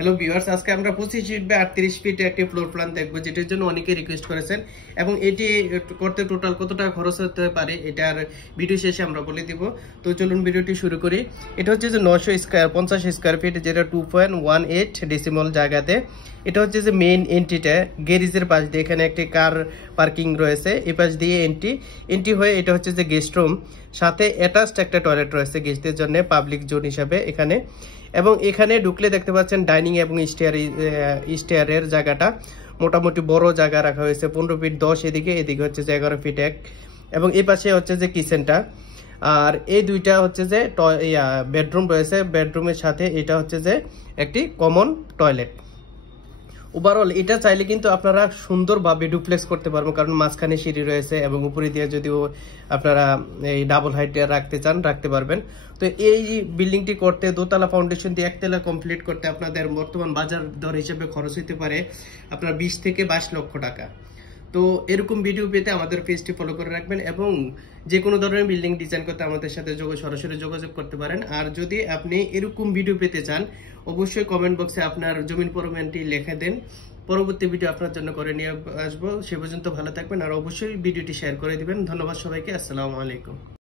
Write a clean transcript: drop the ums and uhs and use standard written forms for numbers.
Hello viewers, আজকে আমরা 25 fit বা 38 ফিট একটি ফ্লোর প্ল্যান দেখবো, যেটার জন্য অনেকে রিকোয়েস্ট করেছেন এবং এটি করতে টোটাল কত টাকা খরচ হতে পারে এটার ভিডিও শেষে আমরা বলে দিব। তো চলুন ভিডিওটি শুরু করি। এটা হচ্ছে যে 950 স্কয়ার ফিট, যেটা 2.18 ডেসিমল জায়গাতে। এটা হচ্ছে যে মেইন এন্ট্রিটা, গ্যারেজের পাশ দিয়ে এখানে একটি কার পার্কিং রয়েছে, এই পাশ দিয়ে এন্ট্রি হয়ে এটা হচ্ছে যে গেস্ট রুম, সাথে অ্যাটাচড একটা টয়লেট রয়েছে গেস্টদের জন্য পাবলিক জোন হিসাবে এখানে। এবং এখানে ঢুকলে দেখতে পাচ্ছেন ডাইনিং এবং স্টেয়ারের জায়গাটা মোটামুটি বড় জায়গা রাখা হয়েছে, 15 ফিট 10 এদিকে, এদিকে হচ্ছে যে 11 ফিট 1, এবং এই পাশে হচ্ছে যে কিচেনটা। আর এই দুইটা হচ্ছে যে বেডরুম রয়েছে, বেডরুমের সাথে এটা হচ্ছে যে একটি কমন টয়লেট। ওভারঅল এটা চাইলে কিন্তু আপনারা সুন্দরভাবে ডুপ্লেক্স করতে পারবেন, কারণ মাঝখানে সিঁড়ি রয়েছে এবং উপরে দিয়ে যদিও আপনারা এই ডাবল হাইট রাখতে চান রাখতে পারবেন। তো এই বিল্ডিংটি করতে দোতলা ফাউন্ডেশন দিয়ে একতলা কমপ্লিট করতে আপনাদের বর্তমান বাজার দর হিসেবে খরচ হতে পারে আপনার 20 থেকে 22 লক্ষ টাকা। তো এরকম ভিডিও পেতে আমাদের পেজটি ফলো করে রাখবেন এবং যে কোনো ধরনের বিল্ডিং ডিজাইন করতে আমাদের সাথে সরাসরি যোগাযোগ করতে পারেন। আর যদি আপনি এরকম ভিডিও পেতে চান, অবশ্যই কমেন্ট বক্সে আপনার জমিন পরিমাণটি লিখে দেন, পরবর্তী ভিডিও আপনার জন্য করে নিয়ে আসবো। সে পর্যন্ত ভালো থাকবেন আর অবশ্যই ভিডিওটি শেয়ার করে দিবেন। ধন্যবাদ সবাইকে, আসসালামু আলাইকুম।